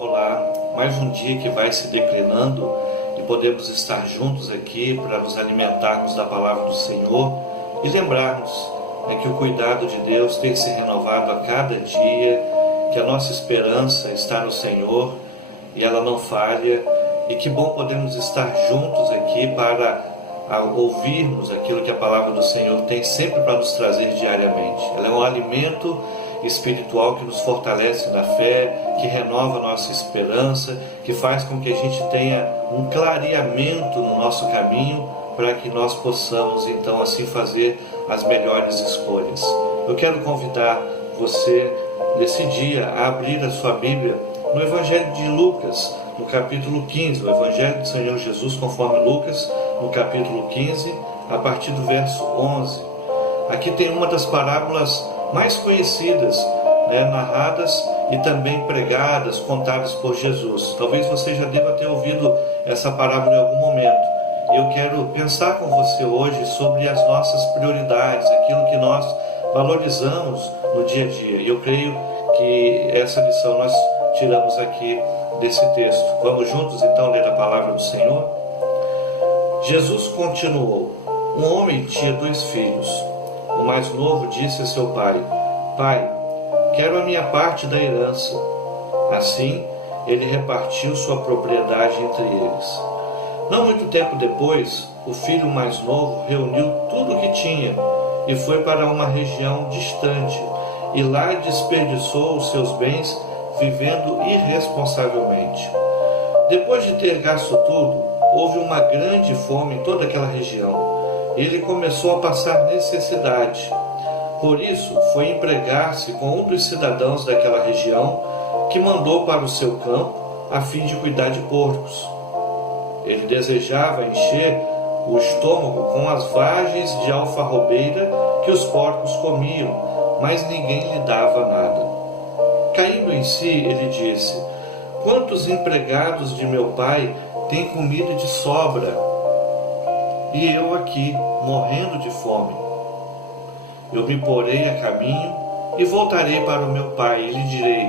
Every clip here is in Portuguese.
Olá, mais um dia que vai se declinando e podemos estar juntos aqui para nos alimentarmos da palavra do Senhor e lembrarmos que o cuidado de Deus tem se renovado a cada dia, que a nossa esperança está no Senhor e ela não falha, e que bom podemos estar juntos aqui para ouvirmos aquilo que a palavra do Senhor tem sempre para nos trazer diariamente. Ela é um alimento espiritual que nos fortalece na fé, que renova a nossa esperança, que faz com que a gente tenha um clareamento no nosso caminho para que nós possamos então assim fazer as melhores escolhas. Eu quero convidar você nesse dia a abrir a sua Bíblia no Evangelho de Lucas, no capítulo 15, o Evangelho do Senhor Jesus conforme Lucas, no capítulo 15, a partir do verso 11. Aqui tem uma das parábolas mais conhecidas, narradas e também pregadas, contadas por Jesus. Talvez você já deva ter ouvido essa parábola em algum momento. Eu quero pensar com você hoje sobre as nossas prioridades, aquilo que nós valorizamos no dia a dia. E eu creio que essa lição nós tiramos aqui desse texto. Vamos juntos então ler a palavra do Senhor? Jesus continuou: um homem tinha 2 filhos. O mais novo disse a seu pai: Pai, quero a minha parte da herança. Assim, ele repartiu sua propriedade entre eles. Não muito tempo depois, o filho mais novo reuniu tudo o que tinha e foi para uma região distante, e lá desperdiçou os seus bens vivendo irresponsavelmente. Depois de ter gasto tudo, houve uma grande fome em toda aquela região. Ele começou a passar necessidade. Por isso, foi empregar-se com um dos cidadãos daquela região, que mandou para o seu campo a fim de cuidar de porcos. Ele desejava encher o estômago com as vagens de alfarrobeira que os porcos comiam, mas ninguém lhe dava nada. Caindo em si, ele disse: Quantos empregados de meu pai têm comida de sobra? E eu aqui, morrendo de fome. Eu me porei a caminho e voltarei para o meu pai e lhe direi: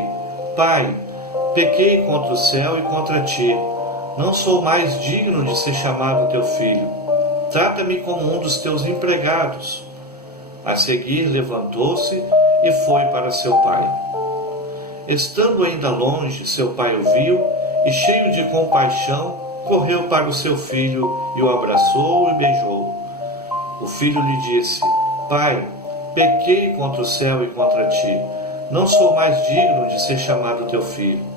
Pai, pequei contra o céu e contra ti. Não sou mais digno de ser chamado teu filho. Trata-me como um dos teus empregados. A seguir levantou-se e foi para seu pai. Estando ainda longe, seu pai o viu e, cheio de compaixão, correu para o seu filho e o abraçou e beijou. O filho lhe disse: Pai, pequei contra o céu e contra ti. Não sou mais digno de ser chamado teu filho.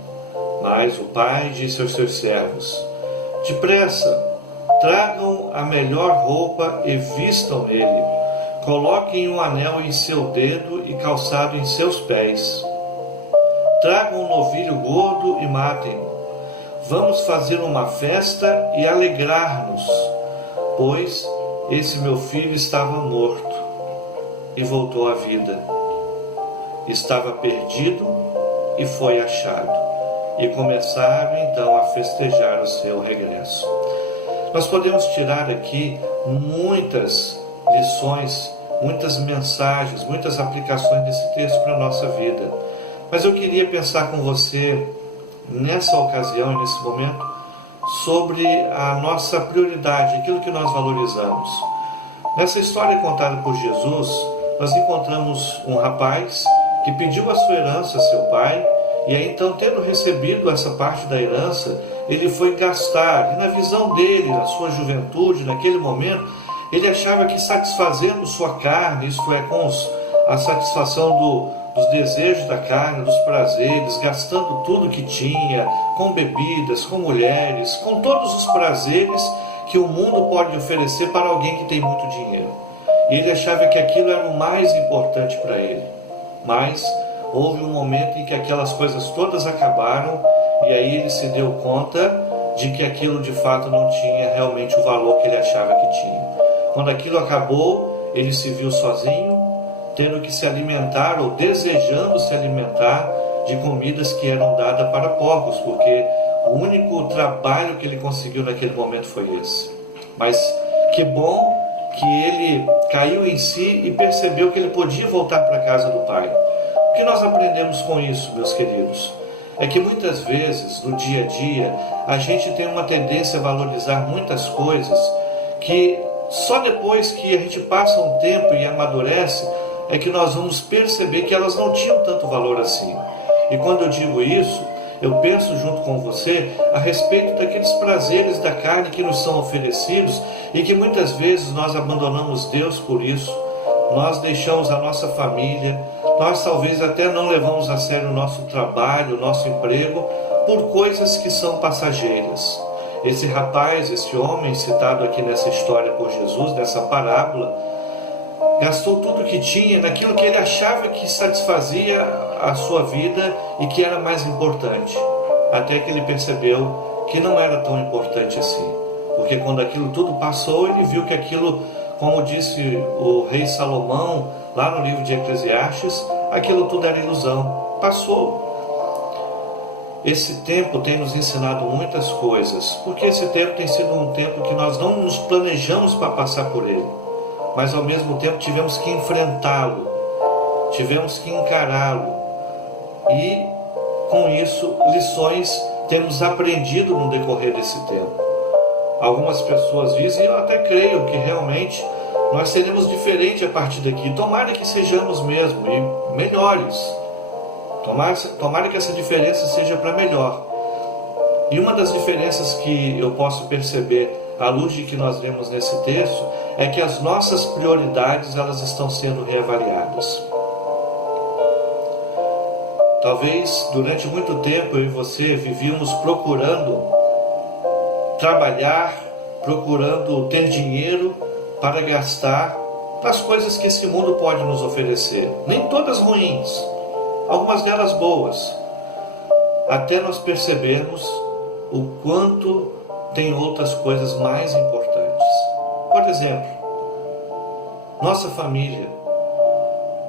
Mas o pai disse aos seus servos: Depressa, tragam a melhor roupa e vistam nele. Coloquem um anel em seu dedo e calçado em seus pés. Tragam um novilho gordo e matem-no. Vamos fazer uma festa e alegrar-nos, pois esse meu filho estava morto e voltou à vida. Estava perdido e foi achado. E começaram então a festejar o seu regresso. Nós podemos tirar aqui muitas lições, muitas mensagens, muitas aplicações desse texto para a nossa vida. Mas eu queria pensar com você nessa ocasião e nesse momento sobre a nossa prioridade, aquilo que nós valorizamos. Nessa história contada por Jesus, nós encontramos um rapaz que pediu a sua herança a seu pai, e aí então, tendo recebido essa parte da herança, ele foi gastar, e na visão dele, na sua juventude, naquele momento, ele achava que satisfazendo sua carne, isto é, com a satisfação dos desejos da carne, dos prazeres, gastando tudo que tinha, com bebidas, com mulheres, com todos os prazeres que o mundo pode oferecer para alguém que tem muito dinheiro. E ele achava que aquilo era o mais importante para ele. Mas houve um momento em que aquelas coisas todas acabaram, e aí ele se deu conta de que aquilo de fato não tinha realmente o valor que ele achava que tinha. Quando aquilo acabou, ele se viu sozinho, tendo que se alimentar ou desejando se alimentar de comidas que eram dadas para porcos, porque o único trabalho que ele conseguiu naquele momento foi esse. Mas que bom que ele caiu em si e percebeu que ele podia voltar para a casa do pai. O que nós aprendemos com isso, meus queridos? é que muitas vezes, no dia a dia, a gente tem uma tendência a valorizar muitas coisas que só depois que a gente passa um tempo e amadurece, é que nós vamos perceber que elas não tinham tanto valor assim. E quando eu digo isso, eu penso junto com você a respeito daqueles prazeres da carne que nos são oferecidos e que muitas vezes nós abandonamos Deus por isso. Nós deixamos a nossa família, nós talvez até não levamos a sério o nosso trabalho, o nosso emprego, por coisas que são passageiras. Esse rapaz, esse homem citado aqui nessa história por Jesus, nessa parábola, gastou tudo o que tinha naquilo que ele achava que satisfazia a sua vida e que era mais importante. Até que ele percebeu que não era tão importante assim. Porque quando aquilo tudo passou, ele viu que aquilo, como disse o rei Salomão, lá no livro de Eclesiastes, aquilo tudo era ilusão. Passou. Esse tempo tem nos ensinado muitas coisas, porque esse tempo tem sido um tempo que nós não nos planejamos para passar por ele, mas ao mesmo tempo tivemos que enfrentá-lo, tivemos que encará-lo, e com isso lições temos aprendido no decorrer desse tempo. Algumas pessoas dizem, e eu até creio que realmente nós seremos diferentes a partir daqui, tomara que sejamos mesmo, e melhores. Tomara que essa diferença seja para melhor. E uma das diferenças que eu posso perceber à luz de que nós lemos nesse texto é que as nossas prioridades elas estão sendo reavaliadas. Talvez durante muito tempo eu e você vivíamos procurando trabalhar, procurando ter dinheiro para gastar para as coisas que esse mundo pode nos oferecer. Nem todas ruins, algumas delas boas, até nós percebermos o quanto tem outras coisas mais importantes. Por exemplo, nossa família.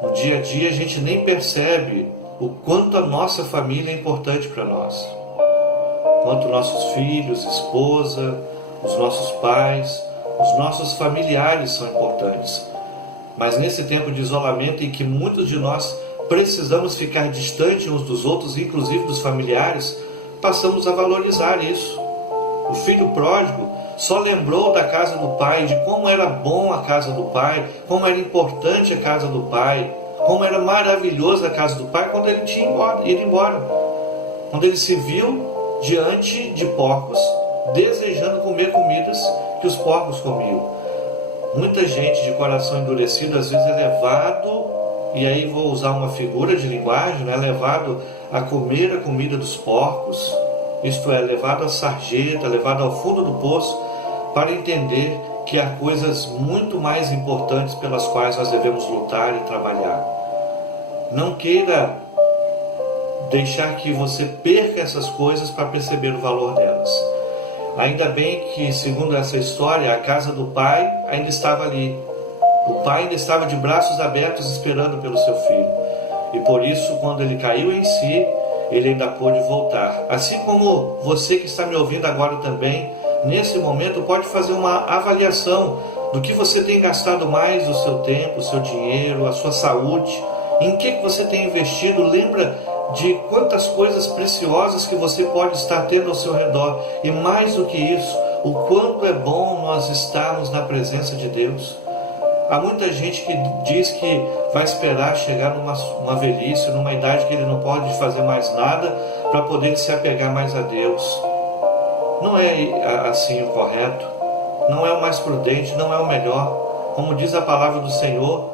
No dia a dia a gente nem percebe o quanto a nossa família é importante para nós. Quanto nossos filhos, esposa, os nossos pais, os nossos familiares são importantes. Mas nesse tempo de isolamento em que muitos de nós precisamos ficar distante uns dos outros, inclusive dos familiares, passamos a valorizar isso. O filho pródigo só lembrou da casa do pai, de como era bom a casa do pai, como era importante a casa do pai, como era maravilhosa a casa do pai quando ele tinha ido embora. Quando ele se viu diante de porcos, desejando comer comidas que os porcos comiam. Muita gente de coração endurecido às vezes é levado, e aí vou usar uma figura de linguagem, né? Levado a comer a comida dos porcos, isto é, levado à sarjeta, levado ao fundo do poço, para entender que há coisas muito mais importantes pelas quais nós devemos lutar e trabalhar. Não queira deixar que você perca essas coisas para perceber o valor delas. Ainda bem que, segundo essa história, a casa do pai ainda estava ali. O pai ainda estava de braços abertos esperando pelo seu filho. E por isso, quando ele caiu em si, ele ainda pôde voltar. Assim como você que está me ouvindo agora também, nesse momento pode fazer uma avaliação do que você tem gastado mais o seu tempo, o seu dinheiro, a sua saúde, em que você tem investido. Lembra de quantas coisas preciosas que você pode estar tendo ao seu redor. E mais do que isso, o quanto é bom nós estarmos na presença de Deus. Há muita gente que diz que vai esperar chegar numa velhice, numa idade que ele não pode fazer mais nada para poder se apegar mais a Deus. Não é assim o correto, não é o mais prudente, não é o melhor. Como diz a palavra do Senhor,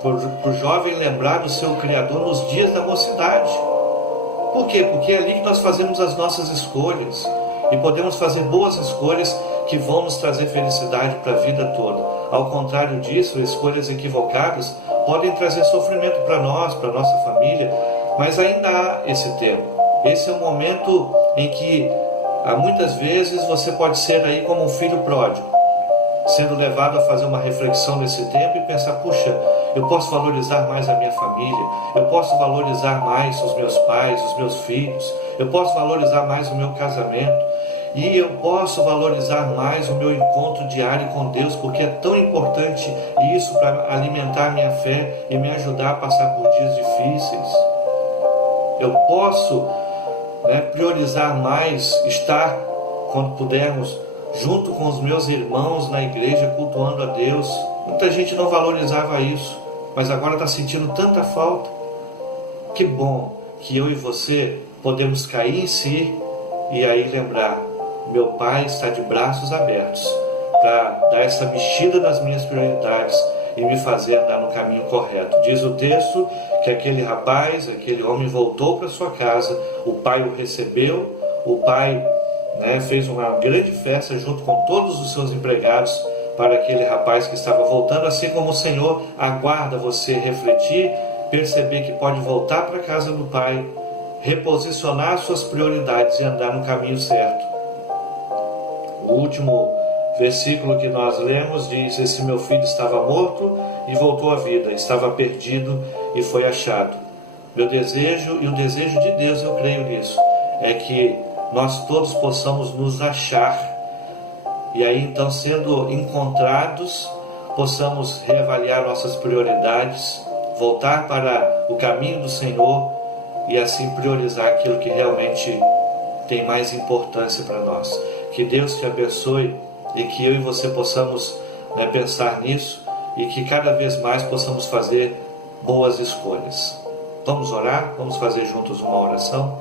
para o jovem lembrar do seu Criador nos dias da mocidade. Por quê? Porque é ali que nós fazemos as nossas escolhas e podemos fazer boas escolhas que vão nos trazer felicidade para a vida toda. Ao contrário disso, escolhas equivocadas podem trazer sofrimento para nós, para a nossa família, mas ainda há esse tempo. Esse é o momento em que muitas vezes você pode ser aí como um filho pródigo, sendo levado a fazer uma reflexão nesse tempo e pensar, puxa, eu posso valorizar mais a minha família, eu posso valorizar mais os meus pais, os meus filhos, eu posso valorizar mais o meu casamento, e eu posso valorizar mais o meu encontro diário com Deus, porque é tão importante isso para alimentar minha fé e me ajudar a passar por dias difíceis. Eu posso priorizar mais, estar, quando pudermos, junto com os meus irmãos na igreja, cultuando a Deus. Muita gente não valorizava isso, mas agora está sentindo tanta falta. Que bom que eu e você podemos cair em si e aí lembrar: meu Pai está de braços abertos para dar essa mexida nas minhas prioridades e me fazer andar no caminho correto. Diz o texto que aquele rapaz, aquele homem voltou para sua casa, o pai o recebeu, o pai fez uma grande festa junto com todos os seus empregados para aquele rapaz que estava voltando, assim como o Senhor aguarda você refletir, perceber que pode voltar para a casa do Pai, reposicionar suas prioridades e andar no caminho certo. O último versículo que nós lemos diz: esse meu filho estava morto e voltou à vida, estava perdido e foi achado. Meu desejo e o desejo de Deus, eu creio nisso, é que nós todos possamos nos achar, e aí então, sendo encontrados, possamos reavaliar nossas prioridades, voltar para o caminho do Senhor e assim priorizar aquilo que realmente tem mais importância para nós. Que Deus te abençoe e que eu e você possamos pensar nisso e que cada vez mais possamos fazer boas escolhas. Vamos orar? Vamos fazer juntos uma oração?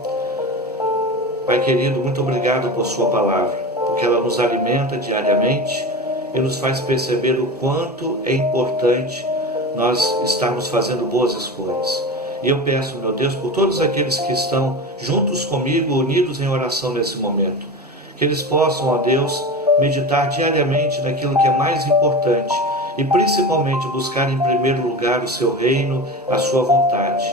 Pai querido, muito obrigado por sua palavra, porque ela nos alimenta diariamente e nos faz perceber o quanto é importante nós estarmos fazendo boas escolhas. E eu peço, meu Deus, por todos aqueles que estão juntos comigo, unidos em oração nesse momento, que eles possam, ó Deus, meditar diariamente naquilo que é mais importante e principalmente buscar em primeiro lugar o seu reino, a sua vontade,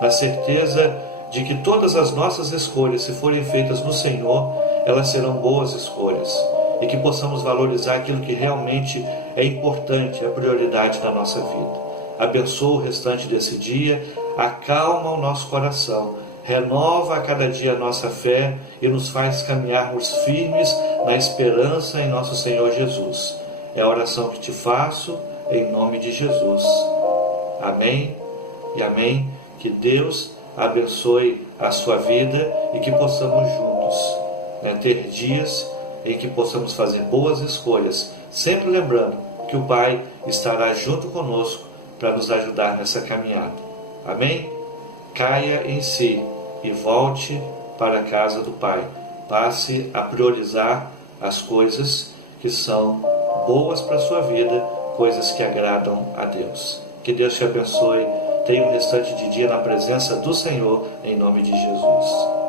na certeza de que todas as nossas escolhas, se forem feitas no Senhor, elas serão boas escolhas, e que possamos valorizar aquilo que realmente é importante, é a prioridade da nossa vida. Abençoa o restante desse dia, acalma o nosso coração, renova a cada dia a nossa fé e nos faz caminharmos firmes na esperança em nosso Senhor Jesus. É a oração que te faço em nome de Jesus. Amém e amém. Que Deus abençoe a sua vida e que possamos juntos ter dias em que possamos fazer boas escolhas, sempre lembrando que o Pai estará junto conosco para nos ajudar nessa caminhada. Amém? Caia em si e volte para a casa do Pai. Passe a priorizar as coisas que são boas para a sua vida, coisas que agradam a Deus. Que Deus te abençoe. Tenha um restante de dia na presença do Senhor, em nome de Jesus.